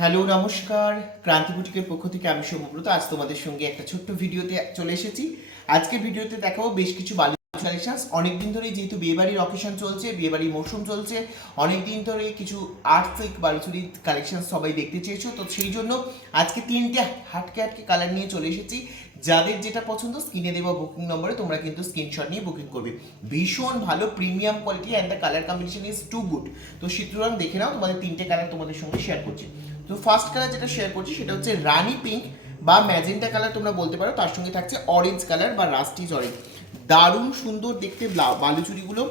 Hello নমস্কার, ক্রান্তি বুটিকের পক্ষ থেকে আমি সৌম্যব্রত আজ তোমাদের সঙ্গে একটা ছোট্ট ভিডিওতে চলে এসেছি। আজকের ভিডিওতে দেখাবো বেশ কিছু বালু কালেকশনস। অনেকদিন ধরেই যেহেতু বিয়েবাড়ির অকেশন চলছে, বিয়েবাড়ির মৌসুম চলছে, অনেকদিন ধরে কিছু আর্থিক বালুচুরির কালেকশন সবাই দেখতে চেয়েছো, তো সেই জন্য আজকে তিনটে হাটকে হাটকে কালার নিয়ে চলে এসেছি। যাদের যেটা পছন্দ স্ক্রিনে দেওয়া বুকিং নম্বরে তোমরা কিন্তু স্ক্রিনশট নিয়ে বুকিং করবে। ভীষণ ভালো premium quality and the colour combination is too good. তো সুতরাং দেখে নাও, তোমাদের তিনটে কালার তোমাদের সঙ্গে শেয়ার করছি। তো ফার্স্ট কালার যেটা শেয়ার করছি সেটা হচ্ছে রানি পিঙ্ক বা ম্যাজেন্টা কালার তোমরা বলতে পারো, তার সঙ্গে থাকছে অরেঞ্জ কালার বা রাস্টিজ অরেঞ্জ। দারুণ সুন্দর দেখতে বালুচুরিগুলো,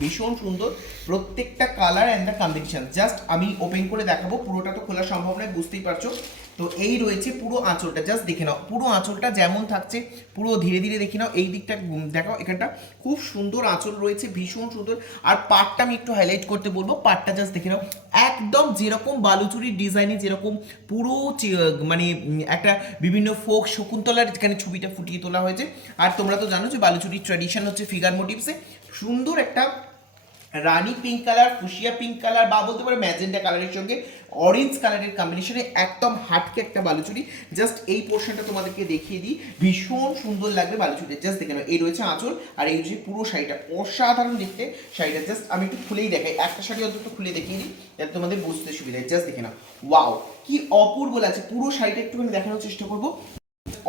ভীষণ সুন্দর প্রত্যেকটা colour and the combination. Just আমি ওপেন করে দেখাবো, পুরোটা তো খোলা সম্ভব নয় বুঝতেই পারছো। তো এই রয়েছে পুরো আঁচলটা, জাস্ট দেখে নাও পুরো আঁচলটা যেমন থাকছে, পুরো ধীরে ধীরে দেখে নাও। এই দিকটা দেখাও, এখানটা খুব সুন্দর আঁচল রয়েছে, ভীষণ সুন্দর। আর পাটটা আমি একটু হাইলাইট করতে বলবো, পাটটা জাস্ট দেখে নাও একদম যেরকম বালুচুরির ডিজাইনে যেরকম পুরো মানে একটা বিভিন্ন ফোক শকুন্তলার যেখানে ছবিটা ফুটিয়ে তোলা হয়েছে। আর তোমরা তো জানো যে বালুচুরির ট্র্যাডিশন হচ্ছে ফিগার মোটিভসে সুন্দর একটা rani pink colour, fuchsia pink colour বা বলতে পারো ম্যাজেন্টা কালারের সঙ্গে অরেঞ্জ কালারের কম্বিনেশনে একদম হাটকে একটা বালুচুরি। জাস্ট এই পোর্শনটা তোমাদেরকে দেখিয়ে দিই, ভীষণ সুন্দর লাগবে বালুচুরি। জাস্ট দেখে নাও, এই রয়েছে আঁচল আর এই হচ্ছে পুরো শাড়িটা, অসাধারণ দেখতে শাড়িটা। জাস্ট আমি একটু খুলেই দেখাই, একটা শাড়ি অন্তত খুলে দেখিয়ে দিই যাতে তোমাদের বুঝতে সুবিধা হয়। জাস্ট দেখে নাও, ওয়াও কি অপূর্ব লাগছে। পুরো শাড়িটা একটুখানি দেখানোর চেষ্টা করবো,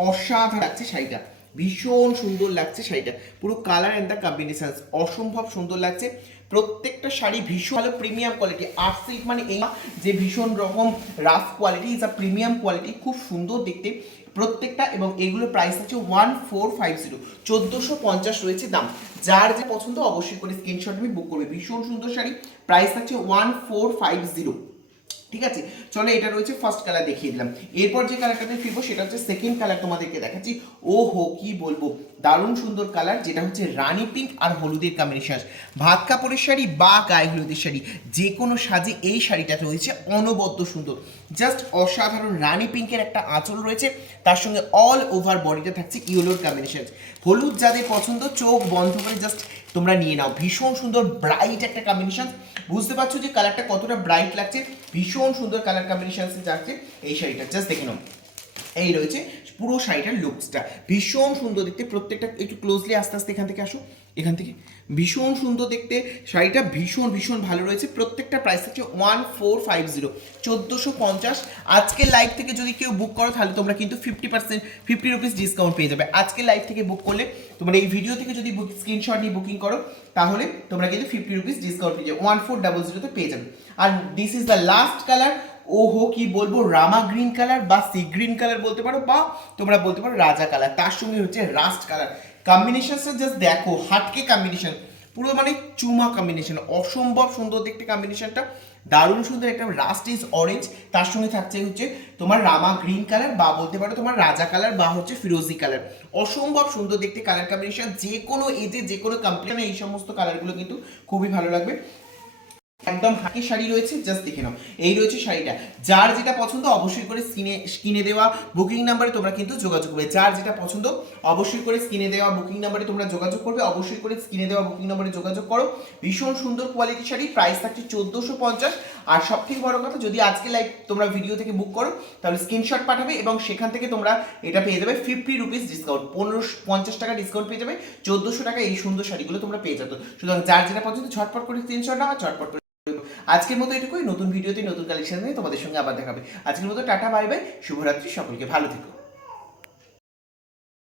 অসাধারণ লাগছে শাড়িটা, ভীষণ সুন্দর লাগছে শাড়িটা। পুরো কালার অ্যান্ড দ্য কম্বিনেশন অসম্ভব সুন্দর লাগছে। প্রত্যেকটা শাড়ি ভীষণ ভালো প্রিমিয়াম কোয়ালিটি। আর্ট সিল্ক মানে এই যে ভীষণ রকম rough quality, is a premium quality, খুব সুন্দর দেখতে প্রত্যেকটা। এবং এগুলোর প্রাইস হচ্ছে 1450, 1450 রয়েছে দাম। যার যে পছন্দ অবশ্যই করে স্ক্রিনশট নিয়ে বুক করবে। ভীষণ সুন্দর শাড়ি, প্রাইস হচ্ছে 1450। ঠিক আছে, চলো এটা রয়েছে ফার্স্ট কালার দেখিয়ে দিলাম। এরপর যে কালারটাতে ফিরবো সেটা হচ্ছে সেকেন্ড কালার তোমাদেরকে দেখাচ্ছি। ও হো কি বলবো, দারুণ সুন্দর কালার, যেটা হচ্ছে রানি পিঙ্ক আর হলুদের কম্বিনেশন। ভাত কাপড়ের শাড়ি বা গায়ে হলুদের শাড়ি যে কোনো সাজে এই শাড়িটা রয়েছে অনবদ্য সুন্দর, জাস্ট অসাধারণ। রানি পিঙ্কের একটা আঁচল রয়েছে, তার সঙ্গে অল ওভার বডিতে থাকছে ইয়েলোর কম্বিনেশন। হলুদ যাদের পছন্দ চোখ বন্ধ করে জাস্ট তোমরা নিয়ে নাও, ভীষণ সুন্দর ব্রাইট একটা কম্বিনেশন। বুঝতে পারছো যে কালারটা কতটা ব্রাইট লাগছে, ভীষণ সুন্দর কালার কম্বিনেশন যাচ্ছে এই শাড়িটা। জাস্ট দেখে নাও, এই রয়েছে পুরো শাড়িটার লুকসটা, ভীষণ সুন্দর দেখতে। প্রত্যেকটা একটু ক্লোজলি আস্তে আস্তে এখান থেকে আসো, এখান থেকে ভীষণ সুন্দর দেখতে শাড়িটা, ভীষণ ভীষণ ভালো রয়েছে। প্রত্যেকটা প্রাইস হচ্ছে 1450, 1450। আজকের লাইভ থেকে যদি কেউ বুক করো তাহলে তোমরা কিন্তু 50 রুপিস ডিসকাউন্ট পেয়ে যাবে। আজকের লাইভ থেকে বুক করলে তোমরা এই ভিডিও থেকে যদি স্ক্রিনশট নিয়ে বুকিং করো তাহলে তোমরা কিন্তু 50 রুপিস ডিসকাউন্ট পেয়ে যাবে, 1400 পেয়ে যাবে। আর this is the last colour. ওহো কি বলবো, রামা গ্রিন কালার বা সি গ্রিন কালার বলতে পারো, বা তোমরা বলতে পারো রাজা কালার, তার সঙ্গে হচ্ছে রাস্ট কালার। কম্বিনেশনটা জাস্ট দেখো, হাটকে কম্বিনেশন, পুরো মানে চুমা কম্বিনেশন, অসম্ভব সুন্দর দেখতে কম্বিনেশনটা, দারুণ সুন্দর। একটা রাস্ট ইজ অরেঞ্জ, তার সঙ্গে থাকছে হচ্ছে তোমার রামা গ্রিন কালার বা বলতে পারো তোমার রাজা কালার বা হচ্ছে ফিরোজি কালার। অসম্ভব সুন্দর দেখতে কালার কম্বিনেশন, যে কোনো এজে যে কোনো কোম্পানি এই সমস্ত কালারগুলো কিন্তু খুবই ভালো লাগবে। একদম হাকি শাড়ি রয়েছে, জাস্ট দেখে নাও এই রয়েছে শাড়িটা। যার যেটা পছন্দ অবশ্যই করে স্ক্রিনে দেওয়া বুকিং নাম্বারে তোমরা কিন্তু যোগাযোগ করবে। যার যেটা পছন্দ অবশ্যই করে স্ক্রিনে দেওয়া বুকিং নাম্বারে তোমরা যোগাযোগ করবে, অবশ্যই করে স্ক্রিনে দেওয়া বুকিং নাম্বারে যোগাযোগ করো। ভীষণ সুন্দর কোয়ালিটি শাড়ি, প্রাইস থাকছে 1450। আর সব থেকে বড় কথা, যদি আজকে লাইভ তোমরা ভিডিও থেকে বুক করো তাহলে স্ক্রিনশট পাঠাবে এবং সেখান থেকে তোমরা এটা পেয়ে যাবে 50 রুপিস ডিসকাউন্ট, 1550 টাকা ডিসকাউন্ট পেয়ে যাবে। 1400 টাকা এই সুন্দর শাড়িগুলো তোমরা পেয়ে যাবে। সুতরাং যার যেটা পছন্দ ঝটপট করে স্ক্রিনশট নাও, ঝটপট করে। আজকের মতো এটুকুই, নতুন ভিডিওতে নতুন কালেকশন নিয়ে তোমাদের সঙ্গে আবার দেখাবে। আজকের মতো টাটা, বাই বাই, শুভরাত্রি, সকলকে ভালো থেকো।